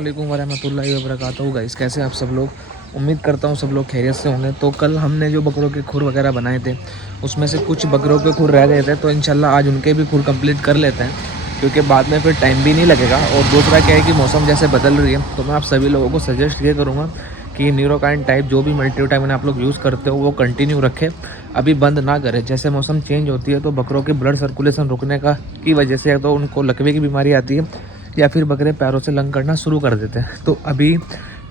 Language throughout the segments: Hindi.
वालेकुम वरहमतुल्लाहि वबरकातुहू। गाइस, कैसे आप सब लोग? उम्मीद करता हूँ सब लोग खैरियत से होंगे। तो कल हमने जो बकरों के खुर वगैरह बनाए थे उसमें से कुछ बकरों के खुर रह गए थे, तो इंशाल्लाह आज उनके भी खुर कंप्लीट कर लेते हैं, क्योंकि बाद में फिर टाइम भी नहीं लगेगा। और दूसरा क्या है कि मौसम जैसे बदल रही है, तो मैं आप सभी लोगों को सजेस्ट ये करूँगा कि न्यूरोकाइन टाइप जो भी मल्टीविटामिन आप लोग यूज़ करते हो वो कंटिन्यू रखें, अभी बंद ना करें। जैसे मौसम चेंज होती है तो बकरों की ब्लड सर्कुलेशन रुकने की वजह से या तो उनको लकवे की बीमारी आती है या फिर बकरे पैरों से लंग करना शुरू कर देते हैं। तो अभी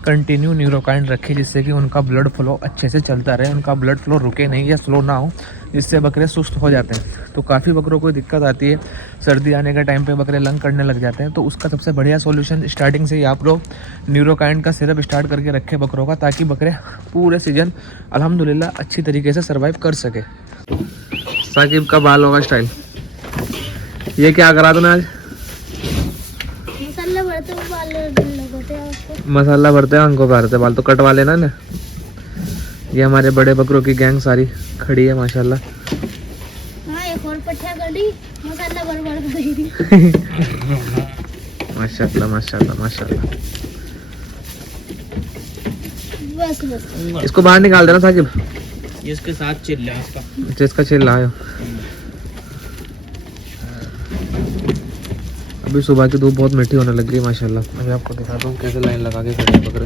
कंटिन्यू न्यूरोकाइन रखें, जिससे कि उनका ब्लड फ्लो अच्छे से चलता रहे, उनका ब्लड फ्लो रुके नहीं या स्लो ना हो, जिससे बकरे सुस्त हो जाते हैं। तो काफ़ी बकरों को दिक्कत आती है, सर्दी आने के टाइम पे बकरे लंग करने लग जाते हैं। तो उसका सबसे बढ़िया सॉल्यूशन स्टार्टिंग से ही आप लोग न्यूरोकाइन का सिरप स्टार्ट करके रखें बकरों का, ताकि बकरे पूरे सीजन अल्हम्दुलिल्लाह अच्छी तरीके से सर्वाइव कर सके। साकिब का बाल होगा स्टाइल, ये क्या करा तूने आज? मसाला भरते हैं आंखों पे भरते बाल, तो कटवा लेना ना। ये हमारे बड़े बकरों की गैंग सारी खड़ी है माशाल्लाह। हाँ, एक और पट्टिया गड़ी, मसाला भर गई। माशाल्लाह माशाल्लाह माशाल्लाह। बस इसको बाहर निकाल देना साकिब, इसके साथ चिल्ला इसका जिसका चिल्ला है। अभी सुबह की धूप बहुत मीठी होने लग गई माशाल्लाह। अभी आपको दिखाता हूँ कैसे लाइन लगा के खड़े हैं बकरे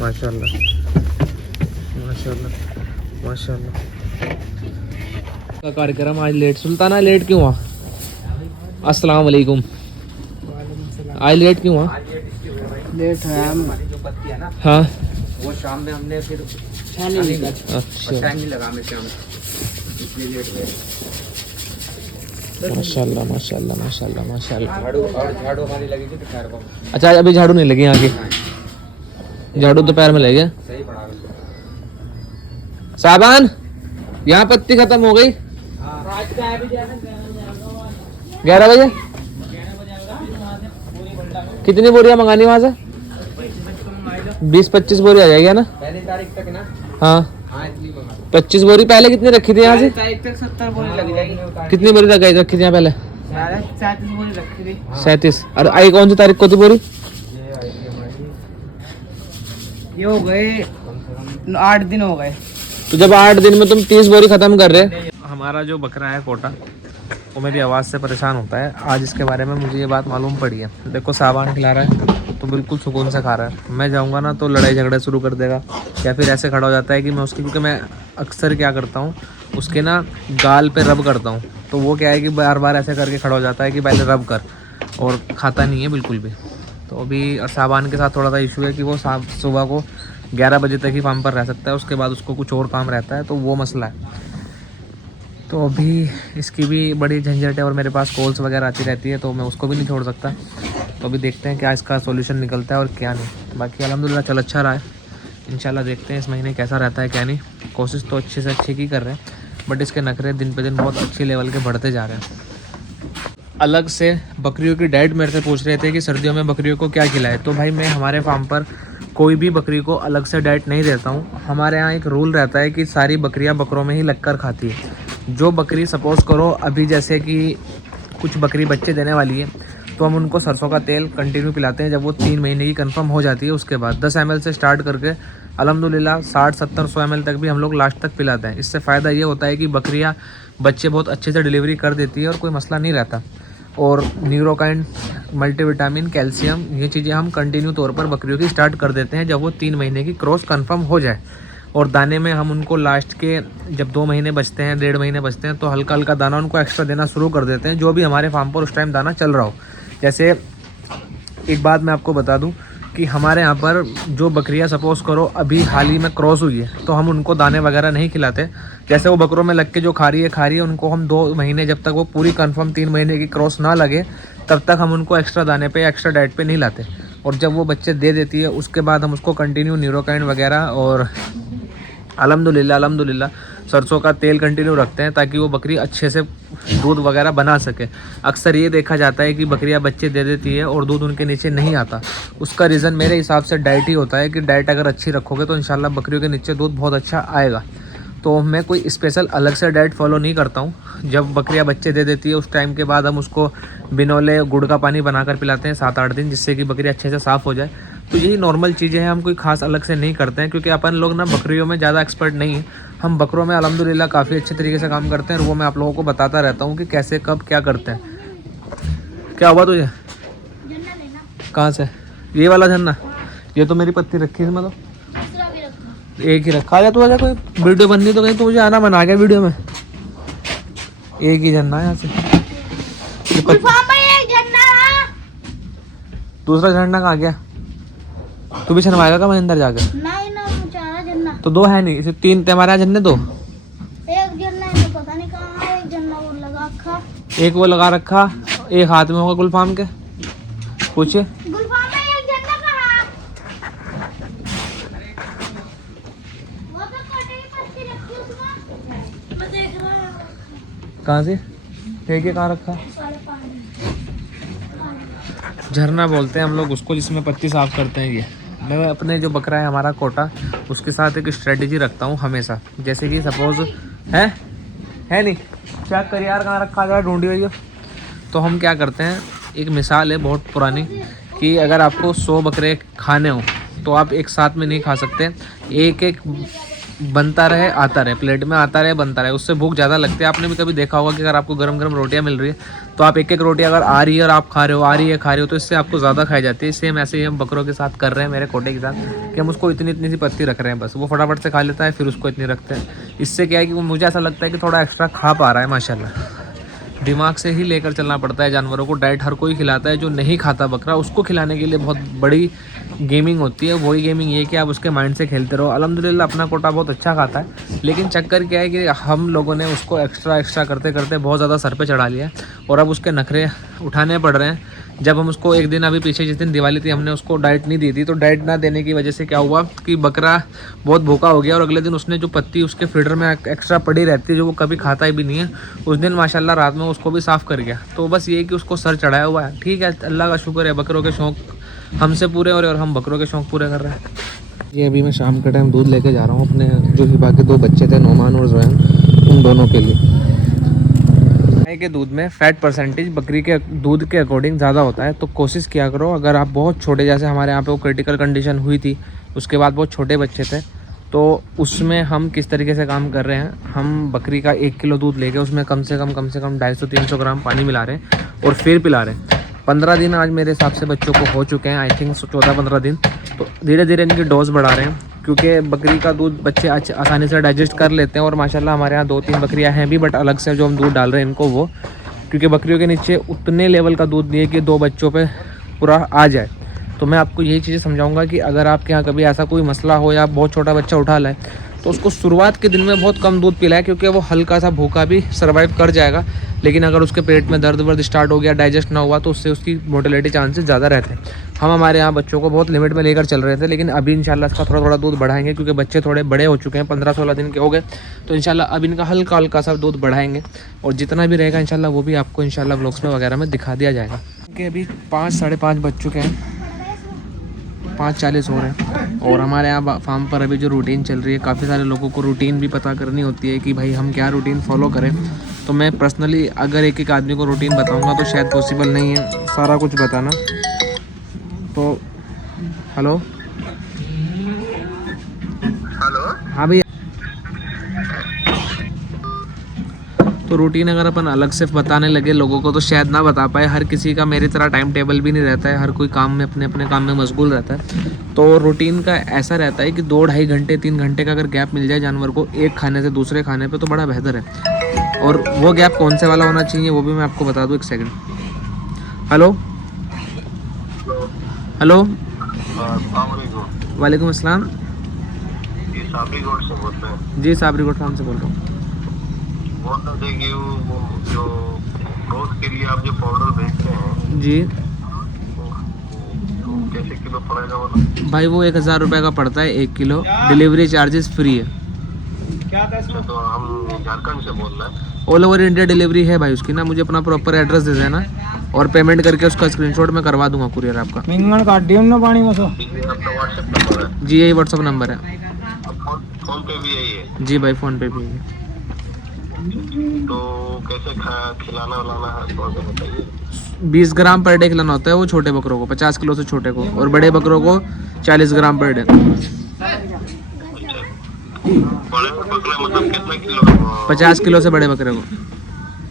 माशाल्लाह माशाल्लाह माशाल्लाह। का कार्यक्रम आज लेट। सुल्ताना लेट क्यों हुआ? अस्सलाम वालेकुम। आज लेट क्यों हुआ? लेट है हम। हाँ वो शाम में हमने फिर अच्छा टाइम नहीं लगा हमें शाम इसलिए लेट हुए। माशाल्लाह माशाल्लाह माशाल्लाह माशाल्लाह। झाड़ू हमारी लगी थी पैर को। अच्छा अभी झाड़ू नहीं लगी यहाँ की? झाड़ू तो पैर में लग गया। सही पड़ा साबान, यहाँ पत्ती खत्म हो गई। 11 बजे कितनी बोरियां मंगानी वहाँ से? 20-25 बोरी आ जाएगी ना पहली तारीख तक ना। हाँ हाँ इतनी मंगा 25 बोरी। पहले कितनी रखी थी यहाँ से? तारीख तक 70 बोरी लग जाएगी। कितनी बोरी रखी थी यहाँ पहले? 37 बोरी रखी थी। 37। और आई कौन सी तारीख को थी बोरी? ये हो गए 8 दिन हो गए। तो जब 8 दिन में तुम 30 बोरी खत्म कर रहे। हमारा जो बकरा है कोटा, वो मेरी आवाज़ से परेशान होता है। आज इसके बारे में मुझे ये बात मालूम पड़ी है। देखो साबान खिला रहा है तो बिल्कुल सुकून से खा रहा है। मैं जाऊंगा ना तो लड़ाई झगड़े शुरू कर देगा, या फिर ऐसे खड़ा हो जाता है कि मैं उसकी, क्योंकि मैं अक्सर क्या करता हूँ उसके ना गाल पे रब करता हूँ, तो वो क्या है कि बार बार ऐसे करके खड़ा हो जाता है कि पहले रब कर, और खाता नहीं है बिल्कुल भी। तो अभी साबान के साथ थोड़ा सा इशू है कि वो सुबह को 11 बजे तक ही फार्म पर रह सकता है, उसके बाद उसको कुछ और काम रहता है, तो वो मसला है। तो अभी इसकी भी बड़ी झंझट है और मेरे पास कॉल्स वगैरह आती रहती है, तो मैं उसको भी नहीं छोड़ सकता। तो अभी देखते हैं क्या इसका सॉल्यूशन निकलता है और क्या नहीं। बाकी अल्हम्दुलिल्लाह चल अच्छा रहा है। इंशाल्लाह देखते हैं इस महीने कैसा रहता है क्या नहीं। कोशिश तो अच्छे से अच्छी की कर रहे हैं, बट इसके नखरे दिन पे दिन बहुत अच्छी लेवल के बढ़ते जा रहे हैं। अलग से बकरियों की डाइट मेरे से पूछ रहे थे कि सर्दियों में बकरियों को क्या खिलाए। तो भाई मैं हमारे फार्म पर कोई भी बकरी को अलग से डाइट नहीं देता हूँ। हमारे यहाँ एक रूल रहता है कि सारी बकरियाँ बकरों में ही लगकर खाती है। जो बकरी सपोज़ करो अभी जैसे कि कुछ बकरी बच्चे देने वाली है, तो हम उनको सरसों का तेल कंटिन्यू पिलाते हैं। जब वो 3 महीने की कंफर्म हो जाती है उसके बाद 10 ml से स्टार्ट करके अल्हम्दुलिल्लाह 60-70-100 ml तक भी हम लोग लास्ट तक पिलाते हैं। इससे फ़ायदा ये होता है कि बकरियाँ बच्चे बहुत अच्छे से डिलीवरी कर देती है और कोई मसला नहीं रहता। और न्यूरोकाइन, मल्टीविटामिन, कैल्शियम, ये चीज़ें हम कंटिन्यू तौर पर बकरियों की स्टार्ट कर देते हैं जब वो 3 महीने की क्रॉस कंफर्म हो जाए। और दाने में हम उनको लास्ट के जब 2 महीने बचते हैं, 1.5 महीने बचते हैं, तो हल्का हल्का दाना उनको एक्स्ट्रा देना शुरू कर देते हैं, जो भी हमारे फार्म पर उस टाइम दाना चल रहा हो। जैसे एक बात मैं आपको बता दूं कि हमारे यहाँ पर जो बकरियाँ सपोज़ करो अभी हाल ही में क्रॉस हुई है, तो हम उनको दाने वगैरह नहीं खिलाते। जैसे वो बकरों में लग के जो खा रही है उनको हम 2 महीने, जब तक वो पूरी कंफर्म 3 महीने की क्रॉस ना लगे तब तक हम उनको एक्स्ट्रा दाने पे, एक्स्ट्रा डाइट पे नहीं लाते। और जब वो बच्चे दे देती है उसके बाद हम उसको कंटिन्यू न्यूरोकाइन वगैरह और अल्हम्दुलिल्लाह सरसों का तेल कंटिन्यू रखते हैं, ताकि वो बकरी अच्छे से दूध वगैरह बना सके। अक्सर ये देखा जाता है कि बकरियां बच्चे दे देती है और दूध उनके नीचे नहीं आता। उसका रीज़न मेरे हिसाब से डाइट ही होता है कि डाइट अगर अच्छी रखोगे तो इंशाल्लाह बकरियों के नीचे दूध बहुत अच्छा आएगा। तो मैं कोई स्पेशल अलग से डाइट फॉलो नहीं करता हूँ। जब बकरियाँ बच्चे दे देती है उस टाइम के बाद हम उसको बिनौले गुड़ का पानी बनाकर पिलाते हैं 7-8 दिन, जिससे कि बकरी अच्छे से साफ़ हो जाए। तो यही नॉर्मल चीज़ें हैं, हम कोई खास अलग से नहीं करते हैं, क्योंकि अपन लोग ना बकरियों में ज़्यादा एक्सपर्ट नहीं है। हम बकरों में अल्हम्दुलिल्लाह काफ़ी अच्छे तरीके से काम करते हैं, और वो मैं आप लोगों को बताता रहता हूँ कि कैसे कब क्या करते हैं। क्या हुआ तुझे? झरना लेना। कहाँ से? ये वाला झरना? ये तो मेरी पत्ती रखी है इसमें, तो दूसरा भी रखना। एक ही रखा है। तू अगर कोई वीडियो बननी तो कहीं तो मुझे आना, बना गया वीडियो में। एक ही झरना है यहाँ से। गुलफाम भाई एक झरना। दूसरा झरना कहाँ गया? तू भी छनवाएगा क्या मैं अंदर जाके? नहीं ना, चारा झरना तो 2 है नहीं, इसे 3 तुम्हारे यहाँ झरने 2। एक झरना है, पता नहीं कहाँ है। एक झरना वो लगा रखा। एक वो लगा रखा, एक हाथ में होगा गुलफाम के। पूछिए गुलफाम भाई एक झरना कहाँ? वो तो कोटे की पत्ती रखी उसमें। मैं देख रहा हूँ। कहाँ से फेंके, कहाँ रखा? 5.5। झरना बोलते हैं हम लोग उसको, जिसमें पत्ती साफ करते हैं। ये मैं अपने जो बकरा है हमारा कोटा, उसके साथ एक स्ट्रेटेजी रखता हूँ हमेशा। जैसे कि सपोज है नहीं, चेक कर यार कहाँ रखा जाए, ढूंढी हुई हो। तो हम क्या करते हैं, एक मिसाल है बहुत पुरानी, कि अगर आपको 100 बकरे खाने हो तो आप एक साथ में नहीं खा सकते। एक एक बनता रहे, आता रहे, प्लेट में आता रहे, बनता रहे, उससे भूख ज़्यादा लगती है। आपने भी कभी देखा होगा कि अगर आपको गरम गरम रोटियां मिल रही है तो आप एक एक रोटी अगर आ रही है और आप खा रहे हो, आ रही है खा रहे हो, तो इससे आपको ज़्यादा खाई जाती है। सेम ऐसे ही हम बकरों के साथ कर रहे हैं, मेरे कोटे के साथ, कि हम उसको इतनी इतनी सी पत्ती रख रहे हैं, बस वो फटाफट से खा लेता है, फिर उसको इतनी रखते हैं। इससे क्या है कि मुझे ऐसा लगता है कि थोड़ा एक्स्ट्रा खा पा रहा है माशाल्लाह। दिमाग से ही लेकर चलना पड़ता है जानवरों को। डाइट हर कोई खिलाता है, जो नहीं खाता बकरा उसको खिलाने के लिए बहुत बड़ी गेमिंग होती है। वही गेमिंग ये कि आप उसके माइंड से खेलते रहो। अल्हम्दुलिल्लाह अपना कोटा बहुत अच्छा खाता है, लेकिन चक्कर क्या है कि हम लोगों ने उसको एक्स्ट्रा करते करते बहुत ज़्यादा सर पे चढ़ा लिया है, और अब उसके नखरे उठाने पड़ रहे हैं। जब हम उसको एक दिन, अभी पीछे जिस दिन दिवाली थी, हमने उसको डाइट नहीं दी थी, तो डाइट ना देने की वजह से क्या हुआ कि बकरा बहुत भूखा हो गया, और अगले दिन उसने जो पत्ती उसके फीडर में एक्स्ट्रा पड़ी रहती है, जो वो कभी खाता ही भी नहीं है, उस दिन माशाल्लाह रात में उसको भी साफ़ कर गया। तो बस ये कि उसको सर चढ़ाया हुआ है। ठीक है, अल्लाह का शुक्र है, बकरों के शौक़ हमसे पूरे हो रहे और हम बकरों के शौक़ पूरे कर रहे हैं। ये अभी मैं शाम के टाइम दूध लेके जा रहा हूँ अपने जो हिबा के 2 बच्चे थे, नोमान और जोयन, उन दोनों के लिए। गाय के दूध में फैट परसेंटेज बकरी के दूध के अकॉर्डिंग ज़्यादा होता है, तो कोशिश किया करो। अगर आप बहुत छोटे, जैसे हमारे यहाँ पे वो क्रिटिकल कंडीशन हुई थी, उसके बाद बहुत छोटे बच्चे थे, तो उसमें हम किस तरीके से काम कर रहे हैं, हम बकरी का 1 किलो दूध लेके उसमें कम से कम 250-300 ग्राम पानी मिला रहे हैं और फिर पिला रहे हैं। 15 दिन आज मेरे हिसाब से बच्चों को हो चुके हैं, आई थिंक 14-15 दिन। तो धीरे धीरे इनकी डोज बढ़ा रहे हैं, क्योंकि बकरी का दूध बच्चे आसानी से डाइजेस्ट कर लेते हैं। और माशाल्लाह हमारे यहाँ 2-3 बकरियाँ हैं भी, बट अलग से जो हम दूध डाल रहे हैं इनको, वो क्योंकि बकरियों के नीचे उतने लेवल का दूध नहीं है कि 2 बच्चों पे पूरा आ जाए। तो मैं आपको यही चीज़ें समझाऊंगा कि अगर आपके यहाँ कभी ऐसा कोई मसला हो या बहुत छोटा बच्चा उठा लाए, तो उसको शुरुआत के दिन में बहुत कम दूध पिलाए, क्योंकि वो हल्का सा भूखा भी सर्वाइव कर जाएगा। लेकिन अगर उसके पेट में दर्द वर्द स्टार्ट हो गया, डाइजेस्ट ना हुआ, तो उससे उसकी मोर्टेलिटी चांसेस ज़्यादा रहते हैं। हम हमारे यहाँ बच्चों को बहुत लिमिट में लेकर चल रहे थे, लेकिन अभी इंशाल्लाह इसका थोड़ा दूध बढ़ाएंगे, क्योंकि बच्चे थोड़े बड़े हो चुके हैं, 15-16 दिन के हो गए। तो इंशाल्लाह अब इनका हल्का सा दूध बढ़ाएंगे, और जितना भी रहेगा इंशाल्लाह वो भी आपको इंशाल्लाह व्लॉग्स में वगैरह में दिखा दिया जाएगा। कि अभी 5-5:30 बज चुके हैं, 5:40 हो रहे हैं। और हमारे यहाँ फार्म पर अभी जो रूटीन चल रही है, काफ़ी सारे लोगों को रूटीन भी पता करनी होती है कि भाई हम क्या रूटीन फॉलो करें। तो मैं पर्सनली अगर एक आदमी को रूटीन बताऊंगा तो शायद पॉसिबल नहीं है सारा कुछ बताना। तो हेलो हाँ भैया, तो रूटीन अगर अपन अलग से बताने लगे लोगों को तो शायद ना बता पाए। हर किसी का मेरी तरह टाइम टेबल भी नहीं रहता है, हर कोई काम में अपने काम में मशगूल रहता है। तो रूटीन का ऐसा रहता है कि 2-2.5 घंटे 3 घंटे का अगर गैप मिल जाए जानवर को एक खाने से दूसरे खाने पे, तो बड़ा बेहतर है। और वो गैप कौन से वाला होना चाहिए वो भी मैं आपको बता दूँ, 1 सेकेंड। हेलो हेलो, वालेकुम अस्सलाम जी, साबरी गोट फार्म से बोल रहा हूँ। जो ग्रोथ के लिए आप जो पाउडर बेचते हैं जी कैसे किलो पड़ेगा वो? भाई वो 1000 रुपये का पड़ता है 1 किलो, डिलीवरी चार्जेस फ्री है। तो हम झारखंड से बोल रहे हैं। ऑल ओवर इंडिया डिलीवरी है भाई उसकी ना। मुझे अपना प्रॉपर एड्रेस दे देना और पेमेंट करके उसका स्क्रीनशॉट मैं करवा दूंगा कुरियर आपका। आपका व्हाट्सएप नंबर है? जी यही व्हाट्सअप नंबर है। फोन पे भी यही है? जी भाई फ़ोन पे भी है। तो कैसे खिलाना वालाना है थोड़ा सा बताइए। 20 ग्राम पर डे खिलाना होता है वो छोटे बकरों को, 50 किलो से छोटे को, और बड़े बकरों को 40 ग्राम पर डे। बड़े बकरे मतलब कितना किलो? 50 किलो से बड़े बकरे को।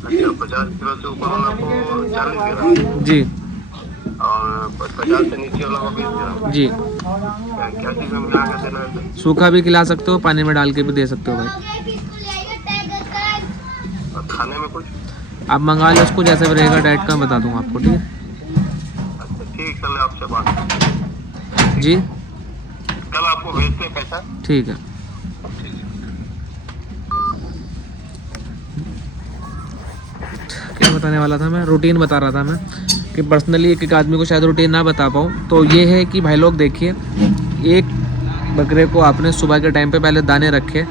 अच्छा, 50 किलो से ऊपर वाला को 40 ग्राम जी और 50 से नीचे वाला को 20 ग्राम। जी। क्या चीज़ में मिला के देना है? सूखा भी खिला सकते हो, पानी में डाल के भी दे सकते हो भाई। और खाने में कुछ? आप मंगा लो उसको, जैसे भी रहेगा डाइट का बता दूंगा आपको, ठीक है? अच्छा ठीक, कल आपसे बात। जी कल आपको भेजते हैं पैसा। ठीक है। क्या बताने वाला था मैं, रूटीन बता रहा था मैं कि पर्सनली एक एक आदमी को शायद रूटीन ना बता पाऊँ, तो ये है कि भाई लोग देखिए, एक बकरे को आपने सुबह के टाइम पे पहले दाने रखे।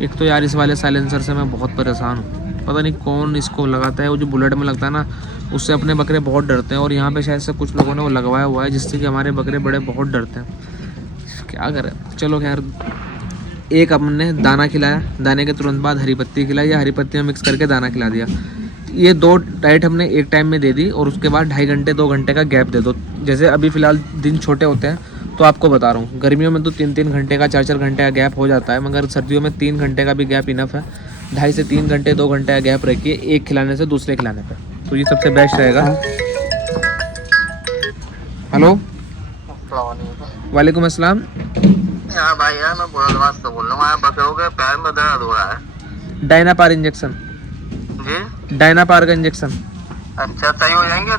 एक तो यार इस वाले साइलेंसर से मैं बहुत परेशान हूँ, पता नहीं कौन इसको लगाता है, वो जो बुलेट में लगता है ना, उससे अपने बकरे बहुत डरते हैं। और यहाँ पे शायद से कुछ लोगों ने वो लगवाया हुआ है जिससे कि हमारे बकरे बड़े बहुत डरते हैं। क्या करें, चलो खैर। एक हमने दाना खिलाया, दाने के तुरंत बाद हरी पत्ती खिलाई, या हरी पत्ती में मिक्स करके दाना खिला दिया। ये 2 डाइट हमने एक टाइम में दे दी, और उसके बाद 2.5 घंटे 2 घंटे का गैप दे दो। जैसे अभी फ़िलहाल दिन छोटे होते हैं तो आपको बता रहा हूँ, गर्मियों में तो 3-3 घंटे का 4-4 घंटे का गैप हो जाता है, मगर सर्दियों में 3 घंटे का भी गैप इनफ है। 2.5 से 3 घंटे 2 घंटे का गैप रखिए, एक खिलाने से दूसरे खिलाने पर, तो ये सबसे बेस्ट रहेगा। हेलो, वालेकुम अस्सलाम। यार भाई यार, मैं बुरादबाद से बोल रहा हूँ। यार बकरों के पैर में दर्द हो रहा है। डायनापार इंजेक्शन, जी डायनापार का इंजेक्शन। अच्छा, सही हो जाएंगे?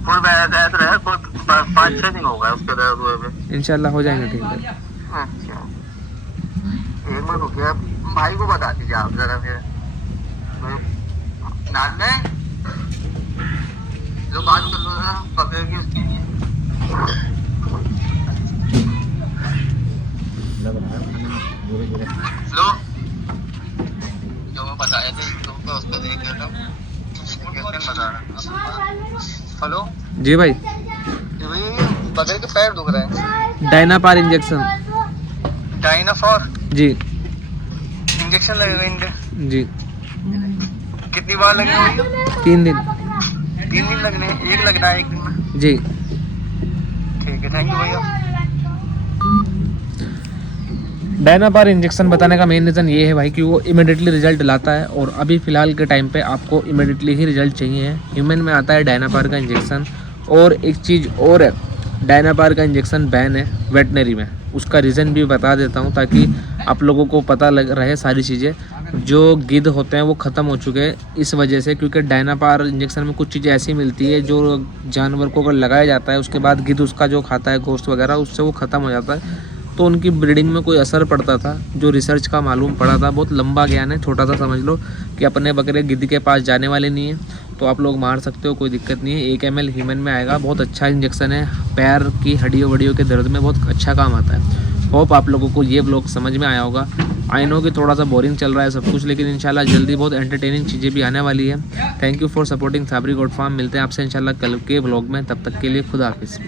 फुल दर्द रहे, 5-6 दिन हो गए उसके दर्द हुए भी। इंशाल्लाह हो जाएंगे ठीक है। अच्छा, एक मिनट रुकिए, भाई को बता दीजिए आप जरा। फिर नाल में जो बात कर लो ना बकरे की, उसकी लो जो मैं बताया था तुमको, उसको देख लेता हूँ। हेलो जी भाई, बकरे के पैर दुख रहे हैं। डायनापार इंजेक्शन। डायनाफॉर जी इंजेक्शन लगेगा इनके? जी, कितनी बार लगेगा? 3 दिन। 3 दिन लगने हैं? एक लगना है 1 दिन में? जी ठीक है, थैंक यू भैया। डायनापार इंजेक्शन बताने का मेन रीज़न ये है भाई कि वो इमिडिएटली रिजल्ट लाता है, और अभी फ़िलहाल के टाइम पे आपको इमिडिएटली ही रिजल्ट चाहिए। ह्यूमन में आता है डायनापार का इंजेक्शन। और एक चीज़ और है, डायनापार का इंजेक्शन बैन है वेटनरी में। उसका रीज़न भी बता देता हूँ ताकि आप लोगों को पता लग रहे सारी चीज़ें। जो गिद्ध होते हैं वो ख़त्म हो चुके हैं इस वजह से, क्योंकि डायनापार इंजेक्शन में कुछ चीज़ें ऐसी मिलती है जो जानवर को अगर लगाया जाता है उसके बाद गिद्ध उसका जो खाता है गोश्त वगैरह, उससे वो ख़त्म हो जाता है। तो उनकी ब्रीडिंग में कोई असर पड़ता था, जो रिसर्च का मालूम पड़ा था। बहुत लंबा ज्ञान है, छोटा सा समझ लो कि अपने बकरे गिद्ध के पास जाने वाले नहीं हैं, तो आप लोग मार सकते हो, कोई दिक्कत नहीं है। 1 ml ह्यूमन में आएगा, बहुत अच्छा इंजेक्शन है, पैर की हड्डियों वड्डियों के दर्द में बहुत अच्छा काम आता है। होप आप लोगों को ये व्लॉग समझ में आया होगा। आई नो कि थोड़ा सा बोरिंग चल रहा है सब कुछ, लेकिन इंशाल्लाह जल्दी बहुत एंटरटेनिंग चीज़ें भी आने वाली है। Thank you for supporting Sabri goat farm. मिलते हैं आपसे इंशाल्लाह कल के व्लॉग में, तब तक के लिए खुदा हाफिज़।